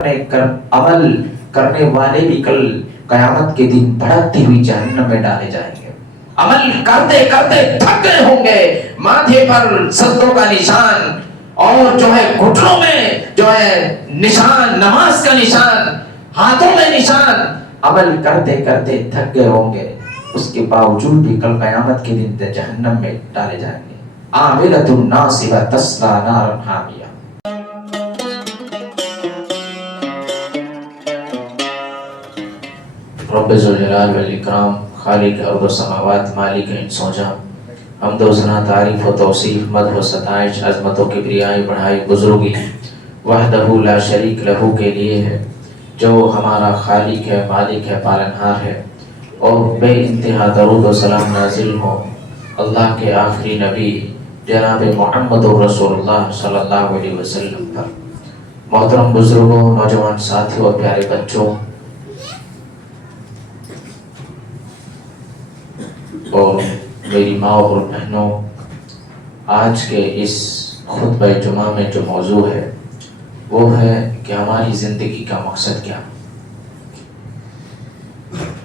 عمل کرنے والے بھی کل قیامت کے دن بھڑکتی ہوئی جہنم میں ڈالے جائیں گے. عمل کرتے کرتے تھک گئے ہوں گے, ماتھے پر سجدوں کا نشان اور جو ہے گھٹنوں میں جو ہے نشان, نماز کا نشان, ہاتھوں میں نشان, عمل کرتے کرتے تھک گئے ہوں گے, اس کے باوجود بھی کل قیامت کے دن جہنم میں ڈالے جائیں گے. عاملۃ ناصبہ تصلیٰ نارا حامیہ. رب ذوالجلال والاکرام, خالق ارض و سماوات, مالک انس و جان, حمد و ثنا, تعریف و توصیف, مدح و ستائش, عظمت و کبریائی, بڑائی, بزرگی وحدہ لا شریک لہ کے لیے ہے, جو ہمارا خالق ہے, مالک ہے, پالنہار ہے. اور بے انتہا درود و سلام نازل ہو اللہ کے آخری نبی جناب محمد رسول اللہ صلی اللہ علیہ وسلم پر. محترم بزرگوں, نوجوان ساتھیوں اور پیارے بچوں اور میری ماں اور بہنوں, آج کے اس خطبہ جمعہ میں جو موضوع ہے وہ ہے کہ ہماری زندگی کا مقصد کیا.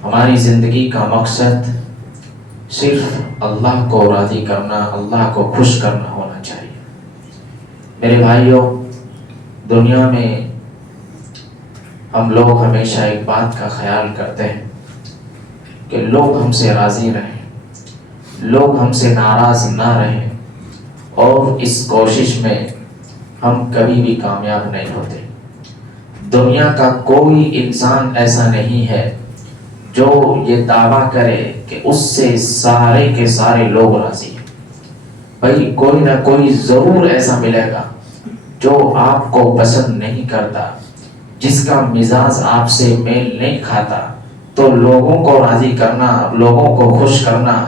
ہماری زندگی کا مقصد صرف اللہ کو راضی کرنا, اللہ کو خوش کرنا ہونا چاہیے. میرے بھائیوں, دنیا میں ہم لوگ ہمیشہ ایک بات کا خیال کرتے ہیں کہ لوگ ہم سے راضی رہیں, لوگ ہم سے ناراض نہ رہیں, اور اس کوشش میں ہم کبھی بھی کامیاب نہیں ہوتے. دنیا کا کوئی انسان ایسا نہیں ہے جو یہ دعویٰ کرے کہ اس سے سارے کے سارے لوگ راضی ہیں. بھائی کوئی نہ کوئی ضرور ایسا ملے گا جو آپ کو پسند نہیں کرتا, جس کا مزاج آپ سے میل نہیں کھاتا. تو لوگوں کو راضی کرنا, لوگوں کو خوش کرنا,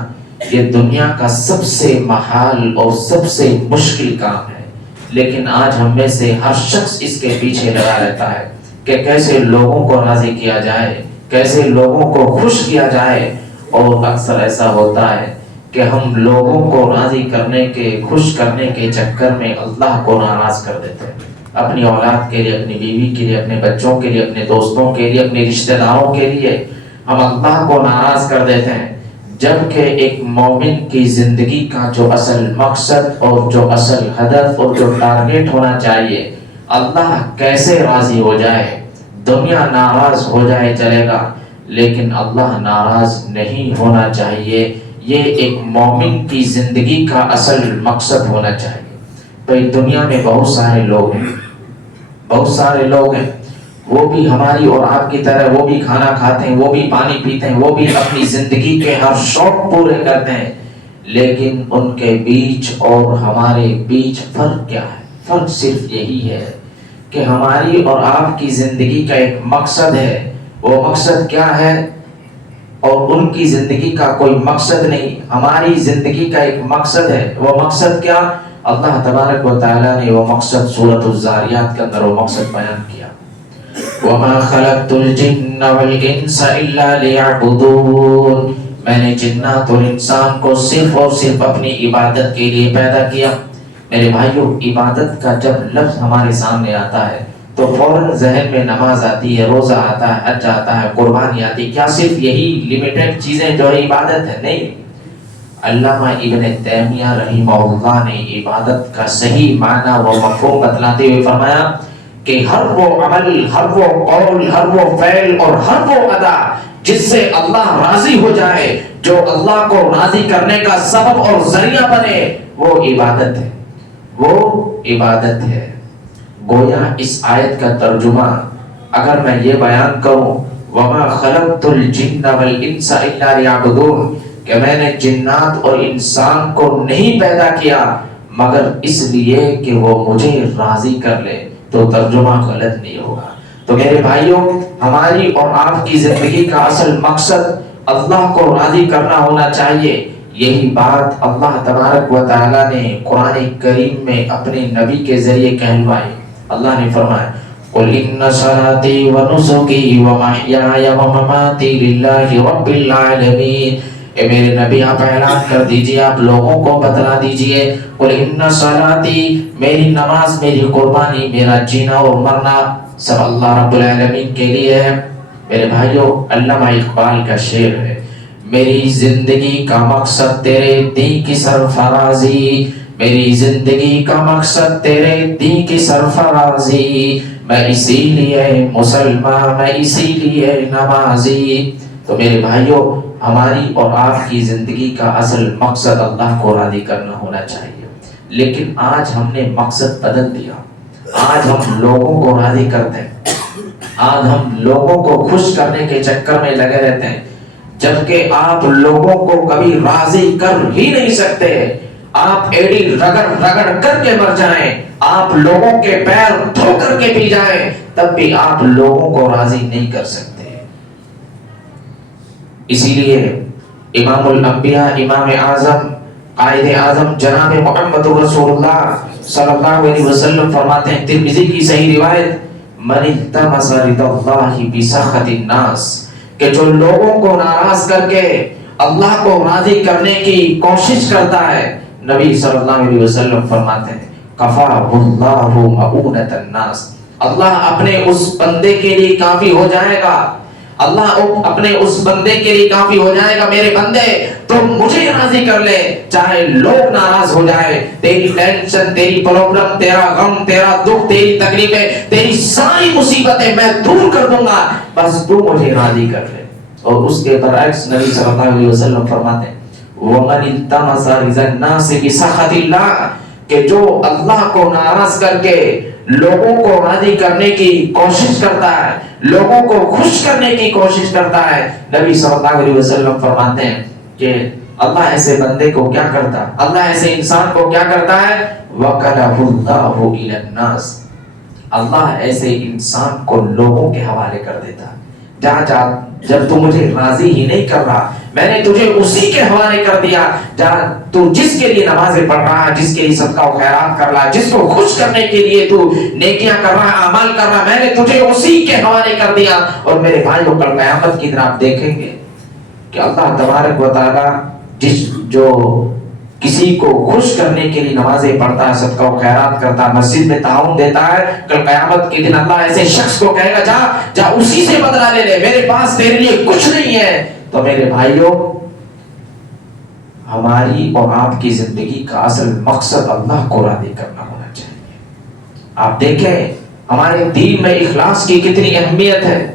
یہ دنیا کا سب سے محال اور سب سے مشکل کام ہے. لیکن آج ہم میں سے ہر شخص اس کے پیچھے لگا رہتا ہے کہ کیسے لوگوں کو راضی کیا جائے, کیسے لوگوں کو خوش کیا جائے. اور اکثر ایسا ہوتا ہے کہ ہم لوگوں کو راضی کرنے کے, خوش کرنے کے چکر میں اللہ کو ناراض کر دیتے ہیں. اپنی اولاد کے لیے, اپنی بیوی کے لیے, اپنے بچوں کے لیے, اپنے دوستوں کے لیے, اپنے رشتہ داروں کے لیے ہم اللہ کو ناراض کر دیتے ہیں. جبکہ ایک مومن کی زندگی کا جو اصل مقصد اور جو اصل ہدف اور جو ٹارگیٹ ہونا چاہیے, اللہ کیسے راضی ہو جائے. دنیا ناراض ہو جائے چلے گا, لیکن اللہ ناراض نہیں ہونا چاہیے. یہ ایک مومن کی زندگی کا اصل مقصد ہونا چاہیے. تو اس دنیا میں بہت سارے لوگ ہیں, بہت سارے لوگ ہیں, وہ بھی ہماری اور آپ کی طرح وہ بھی کھانا کھاتے ہیں, وہ بھی پانی پیتے ہیں, وہ بھی اپنی زندگی کے ہر شوق پورے کرتے ہیں. لیکن ان کے بیچ اور ہمارے بیچ فرق کیا ہے؟ فرق صرف یہی ہے کہ ہماری اور آپ کی زندگی کا ایک مقصد ہے. وہ مقصد کیا ہے؟ اور ان کی زندگی کا کوئی مقصد نہیں. ہماری زندگی کا ایک مقصد ہے. وہ مقصد کیا؟ اللہ تبارک و تعالیٰ نے وہ مقصد سورۃ الذاریات کے اندر وہ مقصد بیان کیا. وَمَا خَلَقْتُ الْجِنَّ وَالْإِنسَ إِلَّا لِيَعْبُدُونَ. میں نے جنات اور انسان کو صرف اور صرف اپنی عبادت کے لیے پیدا کیا. میرے بھائیوں, عبادت کا جب لفظ ہمارے سامنے آتا ہے تو فوراً ذہن میں نماز آتی ہے, روزہ آتا ہے, حج آتا ہے, قربانی آتی ہے. کیا صرف یہی لمیٹڈ چیزیں جو ہے عبادت ہے؟ نہیں. علامہ ابن تیمیہ رحمہ اللہ نے عبادت کا صحیح معنی و مفہوم بتلاتے ہوئے فرمایا کہ ہر وہ عمل, ہر وہ قول, ہر وہ فعل اور ہر وہ ادا جس سے اللہ راضی ہو جائے, جو اللہ کو راضی کرنے کا سبب اور ذریعہ بنے, وہ عبادت ہے. وہ عبادت ہے. گویا اس آیت کا ترجمہ اگر میں یہ بیان کروں, وَمَا خَلَقْتُ الْجِنَّ وَالْإِنسَ إِلَّا لِيَعْبُدُونَ, کہ میں نے جنات اور انسان کو نہیں پیدا کیا مگر اس لیے کہ وہ مجھے راضی کر لے, تو ترجمہ غلط نہیں ہوگا. تو میرے بھائیوں, ہماری اور آپ کی زندگی کا اصل مقصد اللہ کو راضی کرنا ہونا چاہیے. یہی بات اللہ تبارک و تعالیٰ نے قرآن کریم میں اپنے نبی کے ذریعے کہلوائی. اللہ نے فرمایا قُلْ إِنَّ صَلَاتِي وَنُسُكِي وَمَحْيَايَ وَمَمَاتِي لِلَّهِ رَبِّ الْعَالَمِينَ. اے میرے نبی آپ اعلان کر دیجئے, آپ لوگوں کو بتلا دیجئے, قُلْ إِنَّ صَلَاتِي, میری نماز, میری قربانی, میرا جینا اور مرنا, سب اللہ رب العالمین کے لیے ہے۔ میرے بھائیوں، علامہ اقبال کا شعر ہے، میری زندگی کا مقصد تیرے دین کی سرفرازی، میری زندگی کا مقصد تیرے دین کی سرفرازی، میں اسی لیے مسلمان، میں اسی لیے نمازی۔ تو میرے بھائیوں، ہماری اور آپ کی زندگی کا اصل مقصد اللہ کو راضی کرنا ہونا چاہیے، لیکن آج ہم نے مقصد بدل دیا۔ آج ہم لوگوں کو راضی کرتے ہیں، آج ہم لوگوں کو خوش کرنے کے چکر میں لگے رہتے ہیں، جبکہ آپ لوگوں کو کبھی راضی کر ہی نہیں سکتے۔ آپ ایڑی رگڑ رگڑ کر کے مر جائیں، آپ لوگوں کے پیر دھو کر کے پی جائیں، تب بھی آپ لوگوں کو راضی نہیں کر سکتے۔ اسی لیے امام الانبیاء، امام اعظم، قائد اعظم جناب محمد رسول اللہ صلی اللہ علیہ وسلم فرماتے ہیں، ترمذی کی صحیح روایت، من التمس رضا اللہ بسخط الناس، کہ جو لوگوں کو ناراض کر کے اللہ کو راضی کرنے کی کوشش کرتا ہے، نبی صلی اللہ علیہ وسلم فرماتے ہیں، کفاہ اللہ مؤونۃ الناس، اللہ اپنے اس بندے کے لیے کافی ہو جائے گا، اللہ اپنے اس بندے کے لیے کافی ہو جائے گا۔ میرے بندے تو مجھے راضی کر لے، چاہے لوگ ناراض ہو جائے، تیری ٹینشن، تیری پرابلم، تیرا غم، تیرا دکھ، تیری تکلیفیں، تیری ساری مصیبتیں میں دور کر دوں گا، بس تو مجھے راضی کر لے۔ اور اس کے برعکس نبی صلی اللہ علیہ وسلم فرماتے ہیں، وَمَنِ الْتَمَسَ رِضَا النَّاسِ بِسَخَطِ اللَّهِ، کہ جو اللہ کو ناراض کر کے لوگوں کو راضی کرنے کی کوشش کرتا ہے، لوگوں کو خوش کرنے کی کوشش کرتا ہے، نبی صلی اللہ علیہ وسلم فرماتے ہیں کہ اللہ ایسے بندے کو کیا کرتا ہے، اللہ ایسے انسان کو کیا کرتا ہے، وَكَلَهُ اللَّهُ إِلَى النَّاسِ، اللہ ایسے انسان کو لوگوں کے حوالے کر دیتا ہے۔ جا جب تو مجھے راضی ہی نہیں کر رہا، میں نے تجھے اسی کے حوالے کر دیا، تو جس کے لیے نمازیں پڑھ رہا ہے، جس کے لیے صدقہ و خیرات کر رہا ہے، جس کو خوش کرنے کے لیے تو نیکیاں کر رہا ہے، اعمال کر رہا ہے، میں نے تجھے اسی کے حوالے کر دیا۔ اور میرے بھائیوں، کل قیامت کی دن آپ دیکھیں گے کہ اللہ تبارک و تعالی جو کسی کو خوش کرنے کے لیے نمازیں پڑھتا ہے، صدقہ و خیرات کرتا ہے، مسجد میں تعاون دیتا ہے، کل قیامت کے دن اللہ ایسے شخص کو کہے گا، جا اسی سے بدلہ لے لے، میرے پاس تیرے لیے کچھ نہیں ہے۔ تو میرے بھائیوں، ہماری اور آپ کی زندگی کا اصل مقصد اللہ کو راضی کرنا ہونا چاہیے۔ آپ دیکھیں ہمارے دین میں اخلاص کی کتنی اہمیت ہے۔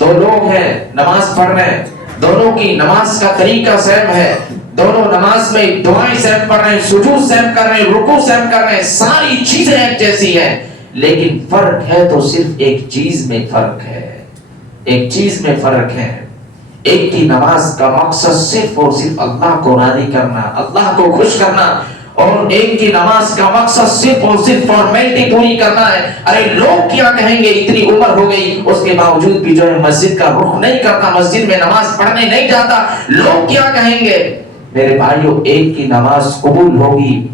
دو لوگ ہیں نماز پڑھ رہے ہیں، دونوں کی نماز کا طریقہ سیم ہے، دونوں نماز میں دعائیں سیم پڑھ رہے ہیں، سجود سیم کر رہے ہیں، رکوع سیم کر رہے ہیں، ساری چیزیں ایک جیسی ہیں، لیکن فرق ہے تو صرف ایک چیز میں فرق ہے، ایک چیز میں فرق ہے۔ ایک کی نماز کا مقصد صرف اور صرف اللہ کو راضی کرنا، اللہ کو خوش کرنا، اور ایک کی نماز کا مقصد صرف اور صرف فارمیلٹی پوری کرنا ہے۔ ارے لوگ کیا کہیں گے، اتنی عمر ہو گئی اس کے باوجود بھی جو ہے مسجد کا رخ نہیں کرتا، مسجد میں نماز پڑھنے نہیں جاتا، لوگ کیا کہیں گے۔ میرے بھائیوں، ایک کی نماز قبول ہوگی،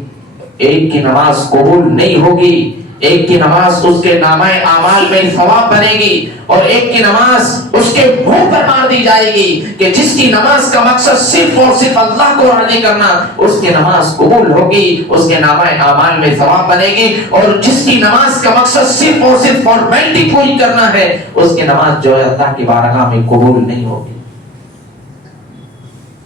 ایک کی نماز قبول نہیں ہوگی، ایک کی نماز اس کے نامہ اعمال میں ثواب بنے گی، اور ایک کی نماز اس کے منہ پر مار دی جائے گی کہ جس کی نماز کا مقصد صرف اور صرف اللہ کو راضی کرنا، اس کی نماز قبول ہوگی، اس کے نامہ اعمال میں ثواب بنے گی، اور جس کی نماز کا مقصد صرف اور صرف فارمیلٹی پوری کرنا ہے، اس کی نماز جو ہے اللہ کی بارگاہ میں قبول نہیں ہوگی۔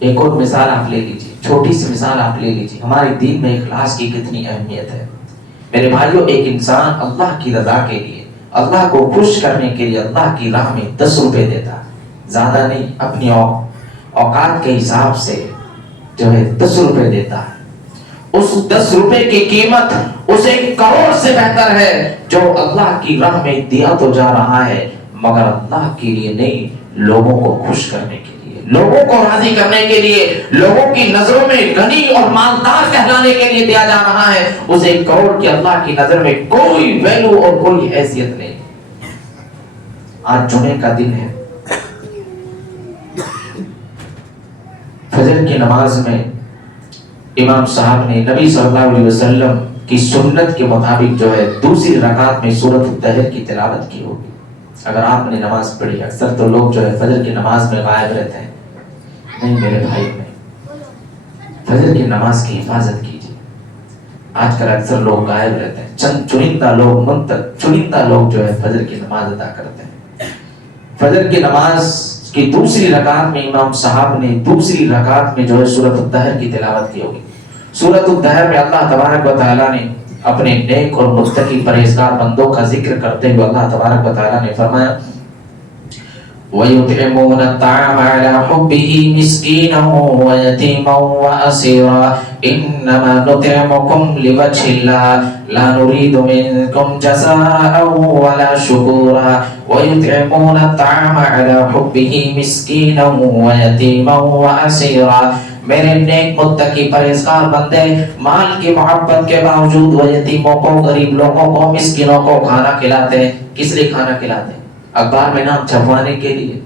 ایک اور مثال آپ لے لیجیے، چھوٹی سی مثال آپ لے لیجیے، ہمارے دین میں اخلاص کی کتنی اہمیت ہے۔ میرے بھائیوں، ایک انسان اللہ کی رضا کے لیے، اللہ کو خوش کرنے کے لیے اللہ کی راہ میں 10 روپے دیتا ہے، زیادہ نہیں، اپنی اوقات کے حساب سے جو ہے 10 روپے دیتا ہے۔ اس 10 روپے کی قیمت اس 1 کروڑ سے بہتر ہے جو اللہ کی راہ میں دیا تو جا رہا ہے مگر اللہ کے لیے نہیں، لوگوں کو خوش کرنے کے لیے، لوگوں کو راضی کرنے کے لیے، لوگوں کی نظروں میں غنی اور مالدار کہلانے کے لیے دیا جا رہا ہے۔ اس 1 کروڑ کی اللہ کی نظر میں کوئی ویلو اور کوئی حیثیت نہیں۔ آج جمعے کا دن ہے، فجر کی نماز میں امام صاحب نے نبی صلی اللہ علیہ وسلم کی سنت کے مطابق جو ہے دوسری رکعت میں سورۃ الدہر کی تلاوت کی ہوگی۔ اگر آپ نے نماز پڑھی، اکثر تو لوگ جو ہے فجر کی نماز میں غائب رہتے ہیں، نہیں میرے بھائی، میں فجر کی نماز کی حفاظت کیجیے۔ آج کل اکثر لوگ غائب رہتے ہیں، چند چنندہ لوگ جو ہے فجر کی نماز ادا کرتے ہیں. فجر کی نماز کی دوسری رکعت میں امام صاحب نے دوسری رکعت میں جو ہے سورۃ الدہر کی تلاوت کی ہوگی. سورۃ الدہر میں اللہ تبارک و تعالیٰ نے اپنے نیک اور متقی پرہیزگار بندوں کا ذکر کرتے ہوئے اللہ تبارک و تعالیٰ نے فرمایا وَيُطْعِمُونَ الطَّعَامَ عَلَى حُبِّهِ مِسْكِينًا وَيَتِيمًا وَأَسِيرًا إِنَّمَا نُطْعِمُكُمْ لِوَجْهِ اللَّهِ لَا نُرِيدُ مِنكُمْ جَزَاءً وَلَا شُكُورًا وَيُطْعِمُونَ الطَّعَامَ عَلَى حُبِّهِ مِسْكِينًا وَيَتِيمًا وَأَسِيرًا. میرے نیک متقی پرہیزگار بندے مال کی محبت کے باوجود وہ یتیموں کو، غریب لوگوں کو، مسکینوں کو کھانا کھلاتے ہیں. کس لیے کھانا کھلاتے ہیں؟ اخبار میں نام چھپوانے کے لیے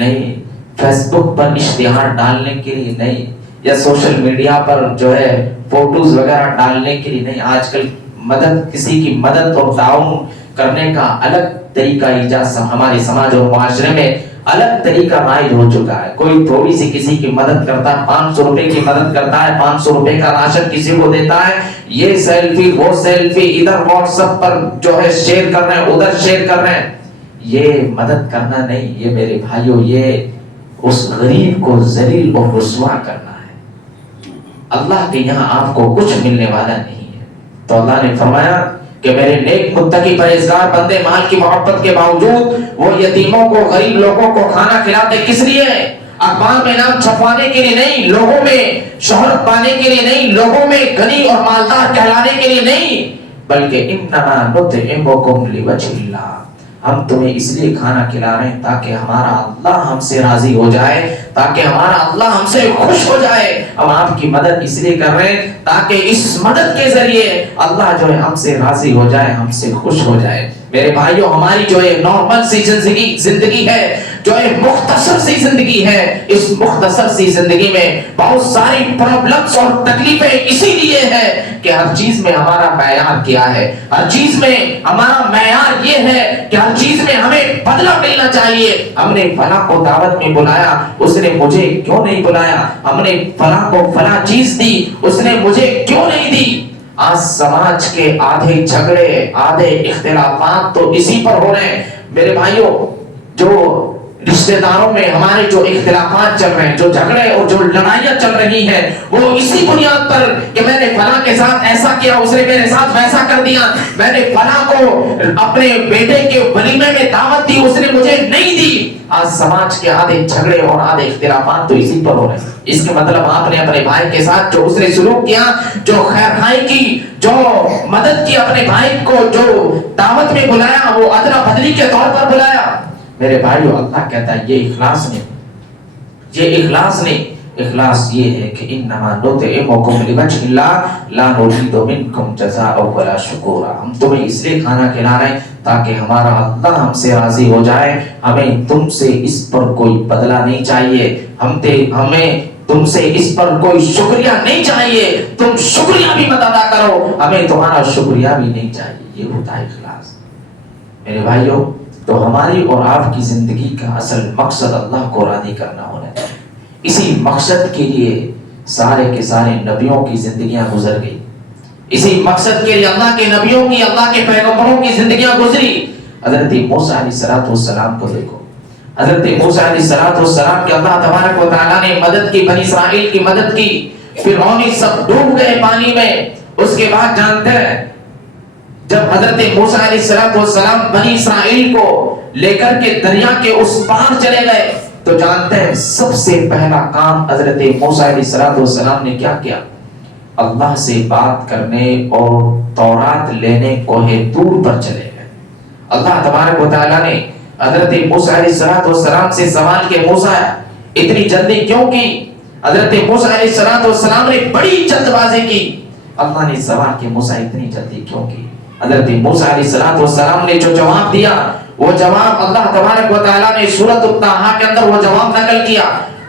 نہیں، فیس بک پر اشتہار ڈالنے کے لیے نہیں، یا سوشل میڈیا پر جو ہے فوٹوز وغیرہ ڈالنے کے لیے نہیں. آج کل کسی کی مدد اور تعاون کرنے کا الگ طریقہ ایجاد ہمارے سماج اور معاشرے میں الگ طریقہ رائج ہو چکا ہے. کوئی تھوڑی سی کسی کی مدد کرتا ہے، 500 روپے کی مدد کرتا ہے، 500 روپے کا راشن کسی کو دیتا ہے، یہ سیلفی وہ سیلفی، ادھر واٹس ایپ پر جو ہے شیئر کر رہے ہیں، ادھر شیئر کر رہے ہیں. یہ مدد کرنا نہیں، یہ میرے بھائیوں یہ اس غریب کو ذلیل اور رسوا کرنا ہے. اللہ کے یہاں آپ کو کچھ ملنے والا نہیں ہے. تو اللہ نے فرمایا کہ میرے نیک متقی پرہیزگار بندے مال کی محبت کے باوجود وہ یتیموں کو، غریب لوگوں کو کھانا کھلاتے. کس لیے؟ اخبار میں نام چھپوانے کے لیے نہیں، لوگوں میں شہرت پانے کے لیے نہیں، لوگوں میں غنی اور مالدار کہلانے کے لیے نہیں، بلکہ انما نطعمکم لوجہ اللہ. ہم تمہیں اس لیے کھانا کھلا رہے ہیں تاکہ ہمارا اللہ ہم سے راضی ہو جائے، تاکہ ہمارا اللہ ہم سے خوش ہو جائے. ہم آپ کی مدد اس لیے کر رہے ہیں تاکہ اس مدد کے ذریعے اللہ جو ہے ہم سے راضی ہو جائے، ہم سے خوش ہو جائے. میرے بھائیوں ہماری جو ہے نارمل سی زندگی ہے، جو ایک مختصر سی زندگی ہے، اس مختصر سی زندگی میں بہت ساری پرابلمز اور تکلیفیں اسی لیے ہے کہ ہر چیز میں ہمارا معیار کیا ہے. ہر چیز میں ہمارا معیار یہ ہے کہ ہر چیز میں ہمیں بدلہ ملنا چاہیے. ہم نے فلاں کو دعوت میں بلایا، اس نے مجھے کیوں نہیں بلایا؟ ہم نے فلاں کو فلاں چیز دی، اس نے مجھے کیوں نہیں دی؟ آج سماج کے آدھے جھگڑے، آدھے اختلافات تو اسی پر ہو رہے ہیں. میرے بھائیوں جو رشتہ داروں میں ہمارے جو اختلافات چل رہے ہیں، جو جھگڑے اور جو لڑائیاں چل رہی ہیں، وہ اسی بنیاد پر کہ میں نے فلاں کے ساتھ ایسا کیا، اس نے میرے ساتھ ویسا کر دیا، میں نے فلاں کو اپنے بیٹے کے ولیمے میں دعوت دی، اس نے مجھے نہیں دی. آج سماج کے آدھے جھگڑے اور آدھے اختلافات تو اسی پر ہو رہے ہیں. اس کے مطلب آپ نے اپنے بھائی کے ساتھ جو اس نے سلوک کیا، جو خیر خواہی کی، جو مدد کی، اپنے بھائی کو جو دعوت میں بلایا، وہ ادنا بدلی کے طور پر بلایا. میرے بھائیو اللہ کہتا ہے یہ اخلاص نہیں، یہ اخلاص نہیں. اخلاص یہ ہے کہ انما نطعمکم لوجہ اللہ لا نريد منکم جزاء ولا شکورا. ہم تمہیں اس لیے کھانا کھلا رہے ہیں تاکہ ہمارا اللہ ہم سے راضی ہو جائے. ہمیں تم سے اس پر کوئی بدلہ نہیں چاہیے، ہمیں تم سے اس پر کوئی شکریہ نہیں چاہیے. تم شکریہ بھی مت ادا کرو، ہمیں تمہارا شکریہ بھی نہیں چاہیے. یہ ہوتا ہے اخلاص. میرے بھائیو تو ہماری اور آپ کی زندگی کا اصل مقصد اللہ کو راضی کرنا ہونا چاہیے. اسی مقصد کے لیے سارے کے سارے نبیوں کی زندگیاں گزر گئی. اسی مقصد کے لیے اللہ کے نبیوں کی، اللہ کے پیغمبروں کی زندگیاں گزری. حضرت موسیٰ علیہ السلام کو دیکھو. حضرت موسیٰ علیہ السلام کے اللہ تبارک و تعالیٰ نے مدد کی، بنی اسرائیل کی مدد کی. فرعونی سب ڈوب گئے پانی میں. اس کے بعد جانتے ہیں جب حضرت موسیٰ علیہ السلام بنی اسرائیل کو لے کر کے دریا کے اس پار چلے گئے تو جانتے ہیں سب سے پہلا کام حضرت موسیٰ علیہ السلام نے کیا کیا؟ اللہ سے بات کرنے اور تورات لینے کوہ طور پر چلے گئے. اللہ تبارک و تعالیٰ نے حضرت موسیٰ علیہ السلام سے سوال کہ موسیٰ اتنی جلدی کیوں کی؟ حضرت موسیٰ علیہ السلام نے بڑی جلد بازی کی. اللہ نے سوال کہ موسیٰ اتنی جلدی کیوں کی؟ حضرت موسیٰ علیہ السلام نے جو جواب دیا، وہ جواب اللہ تبارک و تعالیٰ نے سورۃ الطٰہٰ کے اندر وہ جواب نقل کیا.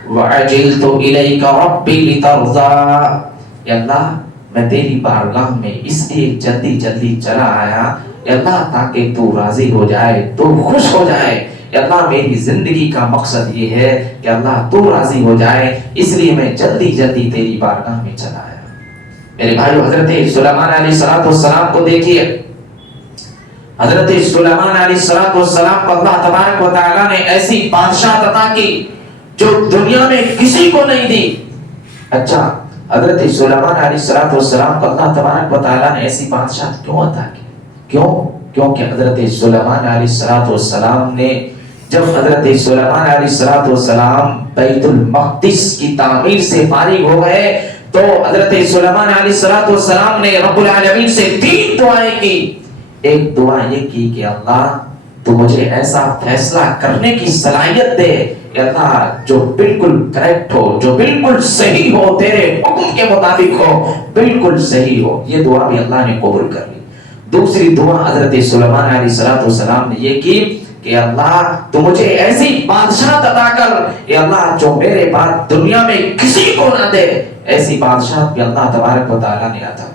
وَعَجِلْتُ إِلَيْكَ رَبِّ لِتَرْضَىٰ. یا اللہ میں تیری بارگاہ میں اس لیے جلدی چلا آیا یا اللہ تاکہ تو راضی ہو جائے، تو خوش ہو جائے. یا اللہ میری زندگی کا مقصد یہ ہے کہ اللہ تو راضی ہو جائے، اس لیے میں جلدی تیری بارگاہ میں چلا آیا. میرے بھائیو حضرت سلیمان علیہ السلام کو دیکھیے. حضرت سلیمان علیہ السلام کو اللہ تبارک و تعالیٰ نے ایسی بادشاہ عطا کی جو دنیا میں کسی کو نہیں دی. اچھا حضرت سلیمان علیہ السلام کو اللہ تبارک و تعالیٰ نے ایسی بادشاہ کیوں عطا کی؟ کیونکہ حضرت سلیمان علیہ السلام نے جب حضرت سلیمان علیہ السلام بیت المقدس کی تعمیر سے فارغ ہو گئے تو حضرت سلیمان علیہ السلام نے رب العالمین سے 3 دعائیں کی. ایک دعا یہ کی کہ اللہ تو مجھے ایسا فیصلہ کرنے کی صلاحیت دے کہ اللہ جو بالکل کریکٹ ہو، جو بالکل صحیح ہو، تیرے حکم کے مطابق ہو، بالکل صحیح ہو. یہ دعا بھی اللہ نے قبول کر لی. دوسری دعا حضرت سلیمان علیہ السلام نے یہ کی کہ اللہ تو مجھے ایسی بادشاہ عطا کر کہ اللہ جو میرے بعد دنیا میں کسی کو نہ دے، ایسی بادشاہ بھی اللہ تبارک و تعالیٰ نے عطا کی.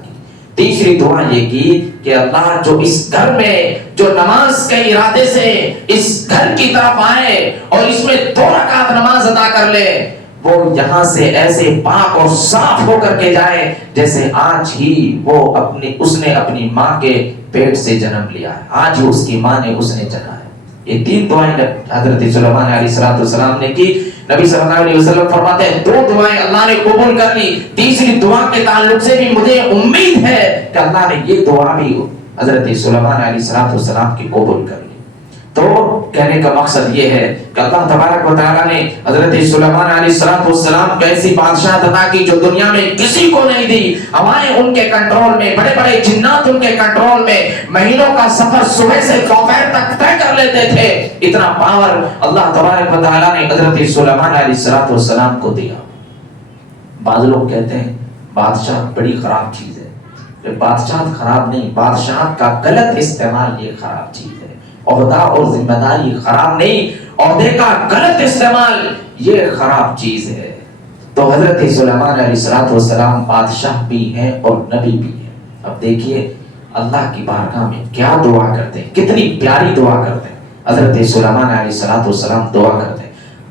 تیسری دعا یہ کی کہ اللہ جو اس گھر میں جو نماز کے ارادے سے اس گھر کی طرف آئے اور اس میں 2 رکعت نماز ادا کر لے، وہ یہاں سے ایسے پاک اور صاف ہو کر کے جائے جیسے آج ہی اس نے اپنی ماں کے پیٹ سے جنم لیا ہے، آج ہی اس کی ماں نے اس نے جنا ہے. یہ 3 دعائیں حضرت سلیمان علیہ السلام نے کی. نبی صلی اللہ علیہ وسلم فرماتے ہیں 2 دعائیں اللہ نے قبول کر لی. تیسری دعا کے تعلق سے بھی مجھے امید ہے کہ اللہ نے یہ دعا بھی حضرت سلیمان علیہ السلام کی قبول کر لی. تو کہنے کا مقصد یہ ہے کہ اللہ تبارک و تعالیٰ نے حضرت سلیمان علیہ السلام کو ایسی بادشاہ عطا کی جو دنیا میں کسی کو نہیں دی. ہوائیں ان کے کنٹرول میں، بڑے بڑے جنات ان کے کنٹرول میں، مہینوں کا سفر صبح سے دوپہر تک طے کر لیتے تھے. اتنا پاور اللہ تبارک و تعالیٰ نے حضرت سلیمان علیہ السلام کو دیا. بعض لوگ کہتے ہیں بادشاہ بڑی خراب چیز ہے. بادشاہ خراب نہیں، بادشاہ کا غلط استعمال یہ خراب چیز ہے. عہدہ اور ذمہ داری خراب نہیں، عہدے کا غلط استعمال یہ خراب چیز ہے. تو حضرت سلیمان علیہ السلام بادشاہ بھی ہیں اور نبی بھی ہیں. اب دیکھیے اللہ کی بارگاہ میں کیا دعا کرتے ہیں، کتنی پیاری دعا کرتے ہیں. حضرت سلیمان علیہ السلام دعا کرتے ہیں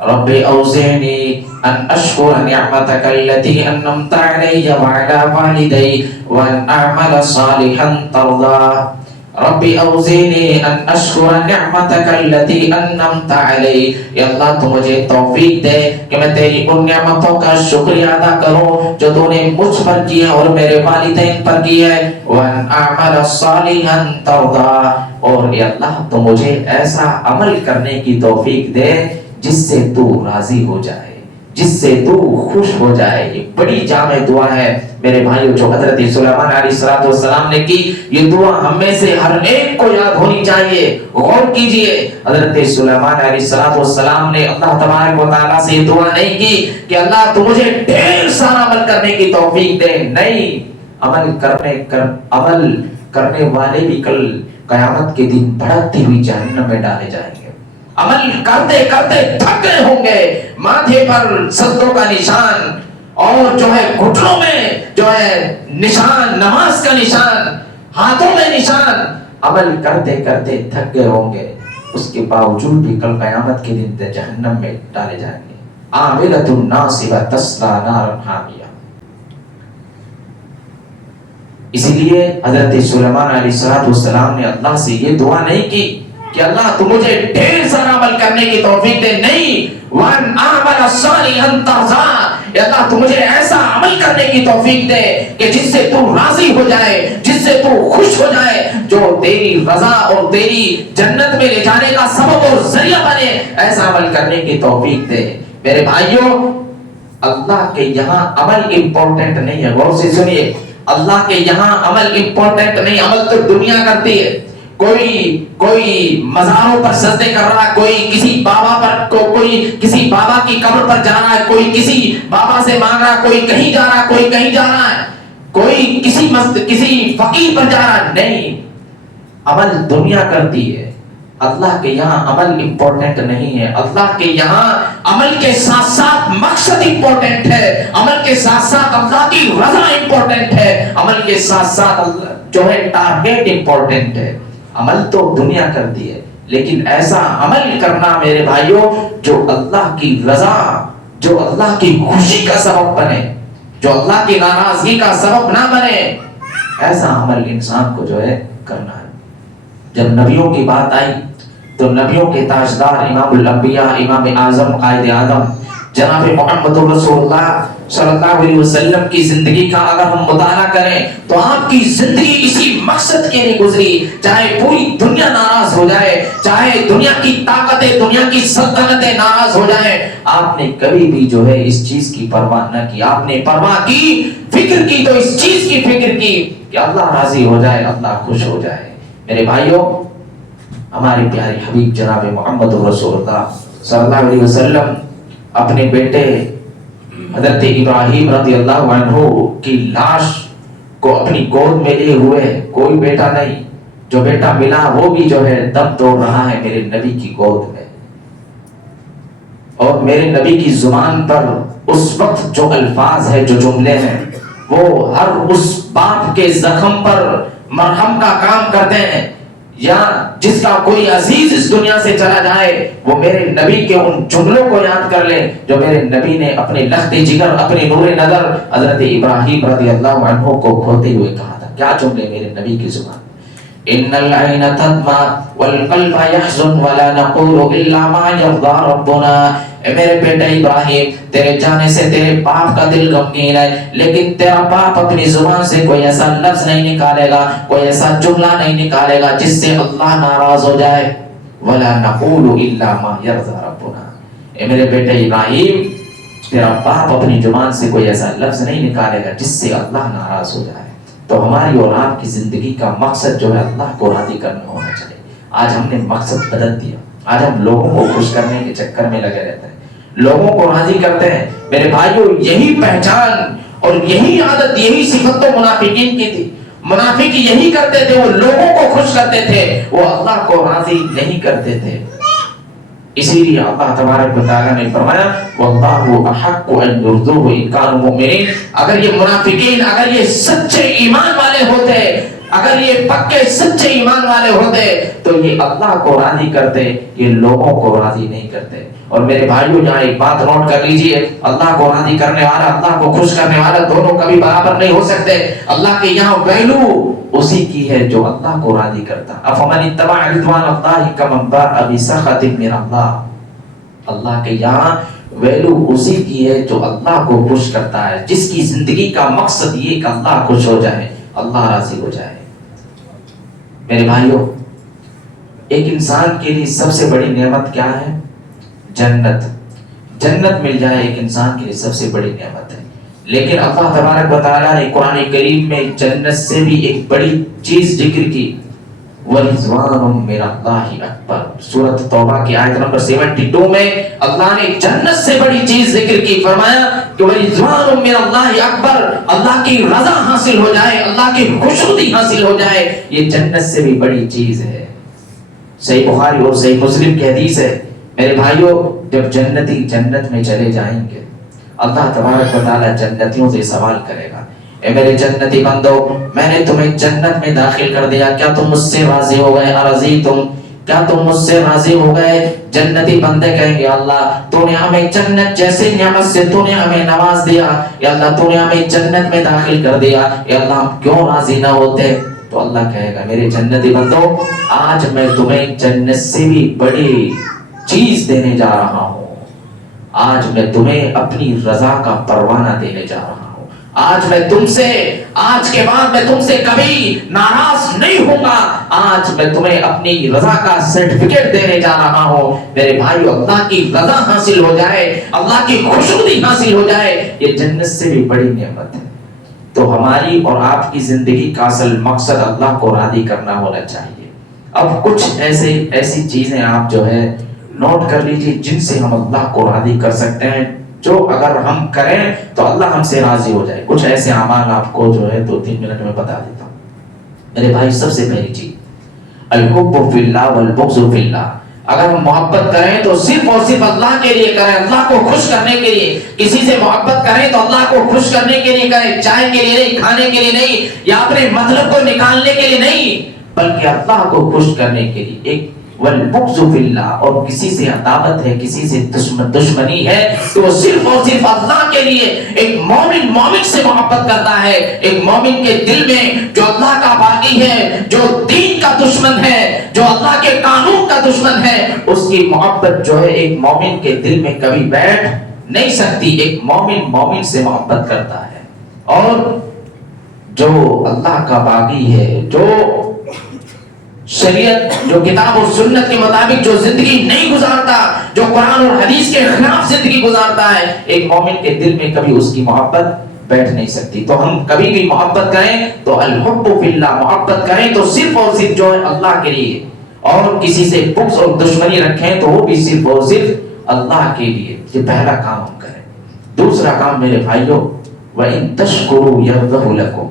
رب اوزعنی ان اشکر نعمتک التي انعمت علی وعلی والدی وان اعمل صالحا ترضاه. رب اوزعنی ان اشکر نعمتک التي انعمت علی. یا اللہ تو مجھے توفیق دے کہ میں تیری ان نعمتوں کا شکریہ ادا کروں جو تو نے مجھ پر کیا اور میرے والدین پر کیا ہے. وان اعمل صالحا ترضاه. اور یا اللہ تو مجھے ایسا عمل کرنے کی توفیق دے جس سے تو راضی ہو جائے، جس سے تو خوش ہو جائے. یہ بڑی جامع دعا ہے میرے بھائیو جو حضرت سلیمان علیہ السلام نے کی. یہ دعا ہم میں سے ہر ایک کو یاد ہونی چاہیے. غور کیجئے حضرت سلیمان علیہ السلام نے اللہ تبارک و تعالیٰ سے یہ دعا نہیں کی کہ اللہ تو مجھے ڈھیر سارا عمل کرنے کی توفیق دے. نہیں، عمل کرنے والے بھی کل قیامت کے دن بھڑکتی ہوئی جہنم میں ڈالے جائیں گے. عمل کرتے کرتے تھک گئے ہوں گے، ماتھے پر سجدوں کا نشان اور جو ہے گھٹنوں میں جو ہے نشان، نماز کا نشان، ہاتھوں میں نشان. عمل کرتے کرتے تھک گئے ہوں گے، اس کے باوجود بھی کل قیامت کے دن جہنم میں ڈالے جائیں گے. عاملۃ ناصبہ تصلیٰ نارا حامیہ. اسی لیے حضرت سلیمان علیہ السلام نے اللہ سے یہ دعا نہیں کی کہ اللہ تو مجھے ڈھیر سارا عمل کرنے کی توفیق دے. نہیں، وَأَنْ أَعْمَلَ صَالِحًا تَرْضَاهُ. یا اللہ تو مجھے ایسا عمل کرنے کی توفیق دے کہ جس سے تو راضی ہو جائے، جس سے تو خوش ہو جائے، جو تیری رضا اور تیری جنت میں لے جانے کا سبب اور ذریعہ بنے. ایسا عمل کرنے کی توفیق دے. میرے بھائیوں، اللہ کے یہاں عمل امپورٹنٹ نہیں ہے. غور سے سنیے، اللہ کے یہاں عمل امپورٹنٹ نہیں. عمل تو دنیا کرتی ہے. کوئی مزاروں پر سجدے کر رہا ہے، کوئی کسی بابا پر، کوئی کسی بابا کی قبر پر جا رہا ہے، کوئی کسی بابا سے مانگ رہا ہے، کوئی کہیں جا رہا ہے، کوئی کہیں جا رہا ہے، کوئی کسی فقیر پر جا رہا ہے. نہیں، عمل دنیا کرتی ہے. اللہ کے یہاں عمل امپورٹنٹ نہیں ہے. اللہ کے یہاں عمل کے ساتھ ساتھ مقصد امپورٹنٹ ہے، عمل کے ساتھ ساتھ اللہ کی رضا امپورٹنٹ ہے، عمل کے ساتھ ساتھ جو ہے ٹارگیٹ امپورٹنٹ ہے. عمل تو دنیا کرتی ہے، لیکن ایسا عمل کرنا میرے بھائیوں جو اللہ کی رضا، جو اللہ کی خوشی کا سبب بنے، جو اللہ کی ناراضگی کا سبب نہ بنے، ایسا عمل انسان کو جو ہے کرنا ہے. جب نبیوں کی بات آئی تو نبیوں کے تاجدار امام الانبیاء امام اعظم قائد اعظم جناب محمد رسول اللہ صلی اللہ علیہ وسلم کی زندگی کا اگر ہم مطالعہ کریں تو آپ کی زندگی اسی مقصد کے لیے گزری. چاہے پوری دنیا ناراض ہو جائے, چاہے دنیا کی طاقتیں, دنیا کی سلطنتیں ناراض ہو جائیں, آپ نے کبھی بھی جو ہے اس چیز کی پرواہ نہ کی. آپ نے پرواہ کی, فکر کی تو اس چیز کی فکر کی کہ اللہ راضی ہو جائے, اللہ خوش ہو جائے. میرے بھائیوں, ہمارے پیارے حبیب جناب محمد رسول اللہ صلی اللہ علیہ وسلم اپنے بیٹے حضرت ابراہیم رضی اللہ عنہ کی لاش کو اپنی گود میں لیے ہوئے, کوئی بیٹا نہیں, جو بیٹا ملا وہ بھی جو ہے دم توڑ رہا ہے میرے نبی کی گود میں. اور میرے نبی کی زبان پر اس وقت جو الفاظ ہے, جو جملے ہیں, وہ ہر اس باپ کے زخم پر مرہم کا کام کرتے ہیں. یا جس کا کوئی عزیز اس دنیا سے چلا جائے وہ میرے نبی کے ان جملوں کو یاد کر لے جو میرے نبی نے اپنے لخت جگر, اپنے نور نظر حضرت ابراہیم رضی اللہ عنہ کو کھوتے ہوئے کہا تھا. کیا جملے میرے نبی کی زبان؟ ان العین تدمع والقلب يحزن ولا نقول الا ما يرضى ربنا. اے میرے بیٹے ابراہیم, تیرے جانے سے تیرے باپ کا دل غمگین ہے, لیکن تیرا باپ اپنی زبان سے کوئی ایسا لفظ نہیں نکالے گا, کوئی ایسا جملہ نہیں نکالے گا جس سے اللہ ناراض ہو جائے. ولا نقول الا ما يرضى ربنا. اے میرے بیٹے ابراہیم, تیرا باپ اپنی زبان سے کوئی ایسا لفظ نہیں نکالے گا جس سے اللہ ناراض ہو جائے. تو ہماری اور آپ کی زندگی کا مقصد جو ہے اللہ کو راضی کرنا ہونا چاہیے. آج ہم نے مقصد بدل دیا, آج ہم لوگوں کو خوش کرنے کے چکر میں لگے رہتے ہیں, لوگوں کو راضی کرتے ہیں. میرے بھائیوں, یہی پہچان اور یہی عادت, یہی صفت تو منافقین کی تھی. منافق یہی کرتے تھے, وہ لوگوں کو خوش کرتے تھے, وہ اللہ کو راضی نہیں کرتے تھے. اسی لیے اللہ تبارک و تعالیٰ نے فرمایا واللہ احق ان یرضوہ ان کانوا مؤمنین. اگر یہ منافقین, اگر یہ سچے ایمان والے ہوتے, اگر یہ پکے سچے ایمان والے ہوتے تو یہ اللہ کو راضی کرتے, یہ لوگوں کو راضی نہیں کرتے. اور میرے بھائیوں, یہاں ایک بات نوٹ کر لیجئے, اللہ کو راضی کرنے والا, اللہ کو خوش کرنے والا, دونوں کبھی برابر نہیں ہو سکتے. اللہ کے یہاں ویلو اسی کی ہے جو اللہ کو راضی کرتا. افمن اتبع رضوان اللہ کمن باء بسخط من اللہ. اللہ کے یہاں ویلو اسی کی ہے جو اللہ کو خوش کرتا ہے, جس کی زندگی کا مقصد یہ کہ اللہ خوش ہو جائے, اللہ راضی ہو جائے. میرے بھائیوں, ایک انسان کے لیے سب سے بڑی نعمت کیا ہے؟ جنت. جنت مل جائے ایک انسان کے لیے سب سے بڑی نعمت ہے. لیکن اللہ تبارک و تعالیٰ نے قرآن کریم میں جنت سے بھی ایک بڑی چیز ذکر کی, وَرِضْوَانٌ مِّنَ اللَّهِ أَكْبَرُ. سورۃ توبہ کی آیت نمبر 72 میں اللہ نے جنت سے بڑی چیز ذکر کی, فرمایا کہ وَرِضْوَانٌ مِّنَ اللَّهِ أَكْبَرُ. اللہ کی رضا حاصل ہو جائے, اللہ کی خوشنودی حاصل ہو جائے, یہ جنت سے بھی بڑی چیز ہے. صحیح بخاری اور صحیح مسلم کی حدیث ہے. میرے بھائیوں, جب جنتی جنت میں چلے جائیں گے, اللہ تبارک و تعالیٰ جنتیوں سے سوال کرے گا, اے میرے جنتی بندو, میں نے تمہیں جنت میں داخل کر دیا, کیا تم مجھ سے راضی ہو گئے؟ ارضیتم, کیا تم مجھ سے راضی ہو گئے؟ جنتی بندے کہیں گے اللہ تو نے ہمیں جنت جیسے نعمت سے تو نے ہمیں نواز دیا, یا اللہ تو نے ہمیں جنت میں داخل کر دیا, یا اللہ ہم کیوں راضی نہ ہوتے؟ تو اللہ کہے گا میرے جنتی بندو, آج میں تمہیں جنت سے بھی بڑی چیز دینے جا رہا ہوں. آج میں تمہیں اپنی رضا کا پروانہ دینے جا رہا ہوں. آج میں تم سے, آج کے بعد میں تم سے کبھی ناراض نہیں ہوں گا. آج میں تمہیں اپنی رضا کا سرٹیفکیٹ دینے جا رہا ہوں. میرے بھائیو, اللہ کی رضا حاصل ہو جائے, اللہ کی خوشنودی حاصل ہو جائے, یہ جنت سے بھی بڑی نعمت ہے. تو ہماری اور آپ کی زندگی کا اصل مقصد اللہ کو راضی کرنا ہونا چاہیے. اب کچھ ایسی چیزیں آپ جو ہے نوٹ کر لیجئے جن سے ہم اللہ کو راضی کر سکتے ہیں, جو اگر ہم کریں تو اللہ ہم سے راضی ہو جائے. کچھ ایسے اعمال آپ کو جو ہے 2-3 منٹ میں بتا دیتا ہوں. میرے بھائی, سب سے پہلی چیز الحب فی اللہ والبغض فی اللہ. اگر ہم محبت کریں تو صرف اور صرف اللہ کے لیے کریں, اللہ کو خوش کرنے کے لیے. کسی سے محبت کریں تو اللہ کو خوش کرنے کے لیے کریں, چائے کے لیے نہیں, کھانے کے لیے نہیں, یا اپنے مطلب کو نکالنے کے لیے نہیں, بلکہ اللہ کو خوش کرنے کے لیے. ایک والبغض فی اللہ، اور کسی سے عداوت ہے، کسی سے دشمنی ہے تو وہ صرف اور صرف اللہ کے لیے۔ ایک مومن سے محبت کرتا ہے، ایک مومن کے دل میں جو اللہ کا باغی ہے، جو دین کا دشمن ہے، جو اللہ کے قانون کا دشمن ہے، اس کی محبت جو ہے ایک مومن کے دل میں کبھی بیٹھ نہیں سکتی۔ ایک مومن سے محبت کرتا ہے، اور جو اللہ کا باغی ہے، جو شریعت، جو کتاب اور سنت کے مطابق جو زندگی نہیں گزارتا، جو قرآن اور حدیث کے خلاف زندگی گزارتا ہے، ایک مومن کے دل میں کبھی اس کی محبت بیٹھ نہیں سکتی۔ تو ہم کبھی بھی محبت کریں تو الحب فی اللہ، محبت کریں تو صرف اور صرف جو ہے اللہ کے لیے، اور کسی سے بغض اور دشمنی رکھیں تو وہ بھی صرف اور صرف اللہ کے لیے۔ یہ پہلا کام ہم کریں۔ دوسرا کام میرے بھائیوں، وَإِن تَشْكُرُوا يَرْضَهُ لَكُمْ،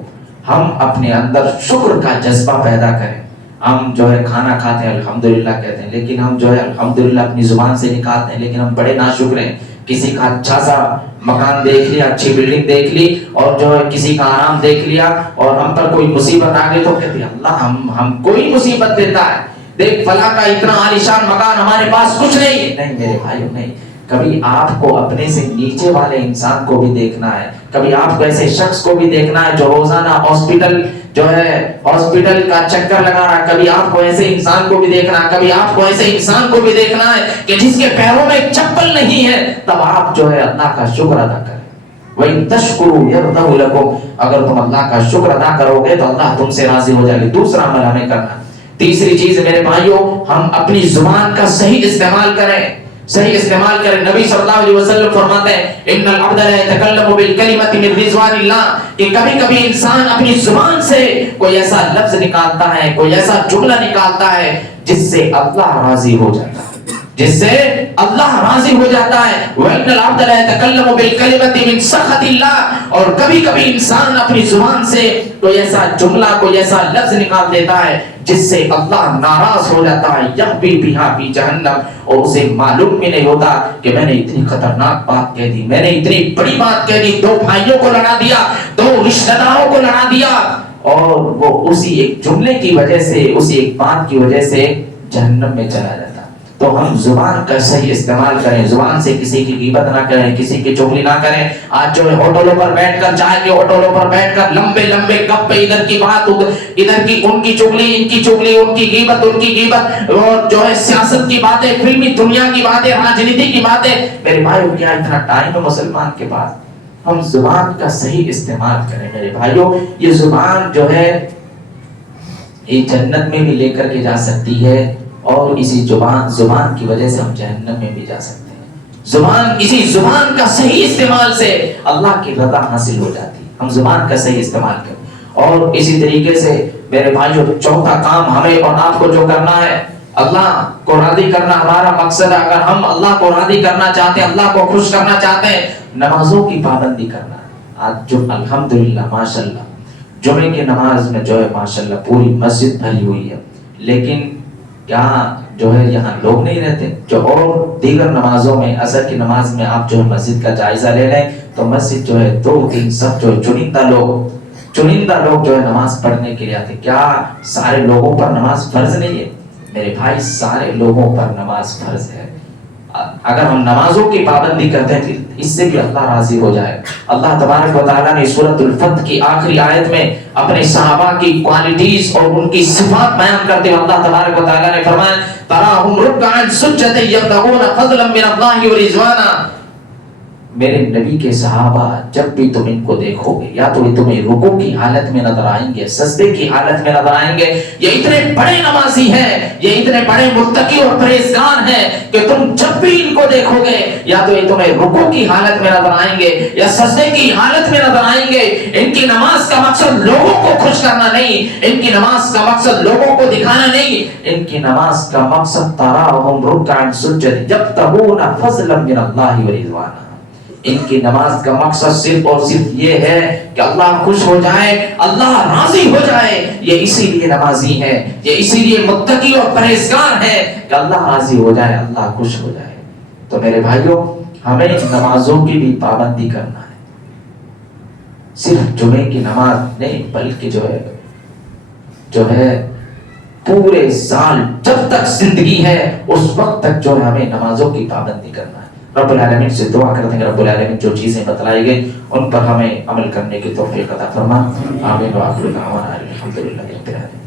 ہم اپنے اندر شکر کا جذبہ پیدا کریں۔ ہم جو ہے کھانا کھاتے ہیں الحمدللہ کہتے ہیں، لیکن ہم جو ہے الحمدللہ اپنی زبان سے نکالتے ہیں، لیکن ہم بڑے ناشکر ہیں۔ کسی کا اچھا سا مکان دیکھ لیا، اچھی بلڈنگ دیکھ لی، اور جو ہے کسی کا آرام دیکھ لیا، اور ہم پر کوئی مصیبت آ گئی تو کہتے ہیں اللہ ہم کوئی مصیبت دیتا ہے، دیکھ فلاں کا اتنا عالیشان مکان، ہمارے پاس کچھ نہیں ہے۔ نہیں میرے بھائیوں، نہیں، کبھی آپ کو اپنے سے نیچے والے انسان کو بھی دیکھنا ہے، کبھی آپ کو ایسے شخص کو بھی دیکھنا ہے جو روزانہ ہاسپٹل کا چکر لگا رہا ہے، کبھی آپ کو ایسے انسان کو بھی دیکھنا ہے، کبھی آپ کو ایسے انسان کو بھی دیکھنا ہے کہ جس کے پیروں میں چپل نہیں ہے، تب آپ جو ہے اللہ کا شکر ادا کریں۔ وَإِن تَشْكُرُوا يَرْضَهُ لَكُمْ، اگر تم اللہ کا شکر ادا کرو گے تو اللہ تم سے راضی ہو جائے گا۔ دوسرا عمل ہمیں کرنا۔ تیسری چیز میرے بھائیوں، ہم اپنی زبان کا صحیح استعمال کریں، صحیح استعمال کریں۔ نبی صلی اللہ علیہ وسلم فرماتے ہیں ان العبد لا يتكلم بالكلمة من رضوان اللہ، کہ کبھی کبھی انسان اپنی زبان سے کوئی ایسا لفظ نکالتا ہے، کوئی ایسا جملہ نکالتا ہے جس سے اللہ راضی ہو جاتا ہے، جس سے اللہ راضی ہو جاتا ہے۔ وَإِنَّ الْعَبْدَ لَا يَتَكَلَّمُ بِالْكَلِمَةِ مِنْ سَخَطِ اللَّهِ، اور کبھی کبھی انسان اپنی زبان سے کوئی ایسا جملہ، کوئی ایسا لفظ نکال دیتا ہے جس سے اللہ ناراض ہو جاتا ہے، يَحْبِي بِهَا فِي جَهَنَّمَ، اور اسے معلوم بھی نہیں ہوتا کہ میں نے اتنی خطرناک بات کہہ دی، میں نے اتنی بڑی بات کہہ دی، دو بھائیوں کو لڑا دیا، دو رشتہ داروں کو لڑا دیا، اور وہ اسی ایک جملے کی وجہ سے، اسی ایک بات کی وجہ سے جہنم میں چلا جاتا۔ تو ہم زبان کا صحیح استعمال کریں، زبان سے کسی کی غیبت نہ کریں، کسی کی چغلی نہ کریں۔ آج جو ہے ہوٹلوں پر بیٹھ کر، چائے کے ہوٹلوں پر بیٹھ کر لمبے لمبے گپے، ادھر کی بات ادھر کی، ان کی چغلی ان کی چغلی، ان کی غیبت ان کی غیبت، اور جو ہے سیاست کی باتیں، فلمی دنیا کی باتیں، راجنیتی کی باتیں۔ میرے بھائیو، کیا اتنا ٹائم ہے مسلمان کے پاس؟ ہم زبان کا صحیح استعمال کریں میرے بھائیو۔ یہ زبان جو ہے یہ جنت میں بھی لے کر کے جا سکتی ہے، اور اسی زبان کی وجہ سے ہم جہنم میں بھی جا سکتے ہیں۔ اسی زبان کا صحیح استعمال سے اللہ کی رضا حاصل ہو جاتی ہے۔ ہم زبان کا صحیح استعمال کریں۔ اور اسی طریقے سے میرے بھائیو، چوتھا کام ہمیں اور آپ کو جو کرنا ہے، اللہ کو راضی کرنا ہمارا مقصد ہے۔ اگر ہم اللہ کو راضی کرنا چاہتے ہیں، اللہ کو خوش کرنا چاہتے ہیں، نمازوں کی پابندی کرنا ہے۔ آج جو الحمدللہ ماشاءاللہ جمعے کی نماز میں جو ہے ماشاءاللہ پوری مسجد بھری ہوئی ہے، لیکن یہاں جو ہے یہاں لوگ نہیں رہتے۔ جو اور دیگر نمازوں میں، عصر کی نماز میں آپ جو ہے مسجد کا جائزہ لے لیں تو مسجد جو ہے 2-3 صف جو ہے چنندہ لوگ جو ہے نماز پڑھنے کے لیے آتے۔ کیا سارے لوگوں پر نماز فرض نہیں ہے؟ میرے بھائی، سارے لوگوں پر نماز فرض ہے۔ اگر ہم نمازوں کی پابندی کرتے ہیں اس سے بھی اللہ راضی ہو جائے۔ اللہ تبارک و تعالیٰ نے سورۃ الفتح کی آخری آیت میں اپنے صحابہ کی کوالٹیز اور ان کی صفات بیان کرتے ہوئے اللہ تبارک و تعالیٰ نے فرمایا تراہم رکعا سجدا یبتغون فضلا من اللہ ورضوانا، میرے نبی کے صحابہ جب بھی تم ان کو دیکھو گے، یا تو یہ تمہیں رکوع کی حالت میں نظر آئیں گے، سجدے کی حالت میں نظر آئیں گے، یہ اتنے بڑے نمازی ہیں، یہ اتنے بڑے متقی اور پرہیزگار ہیں کہ تم جب بھی ان کو دیکھو گے یا تو یہ تمہیں رکوع کی حالت میں نظر آئیں گے یا سجدے کی حالت میں نظر آئیں گے۔ ان کی نماز کا مقصد لوگوں کو خوش کرنا نہیں، ان کی نماز کا مقصد لوگوں کو دکھانا نہیں، ان کی نماز کا مقصد تراہم رکعا سجدا یبتغون فضلا من اللہ ورضوانا، ان کی نماز کا مقصد صرف اور صرف یہ ہے کہ اللہ خوش ہو جائے، اللہ راضی ہو جائے۔ یہ اسی لیے نمازی ہے، یہ اسی لیے متقی اور پرہیزگار ہے کہ اللہ راضی ہو جائے، اللہ خوش ہو جائے۔ تو میرے بھائیوں، ہمیں نمازوں کی بھی پابندی کرنا ہے، صرف جمعے کی نماز نہیں بلکہ جو ہے پورے سال جب تک زندگی ہے اس وقت تک جو ہے ہمیں نمازوں کی پابندی کرنا ہے۔ رب العالمین سے دعا کرتے ہیں کہ رب العالمین جو چیزیں بتلائی گئی ان پر ہمیں عمل کرنے کی توفیق عطا فرما۔ آمین وآخر دعوانا الحمدللہ رب العالمین۔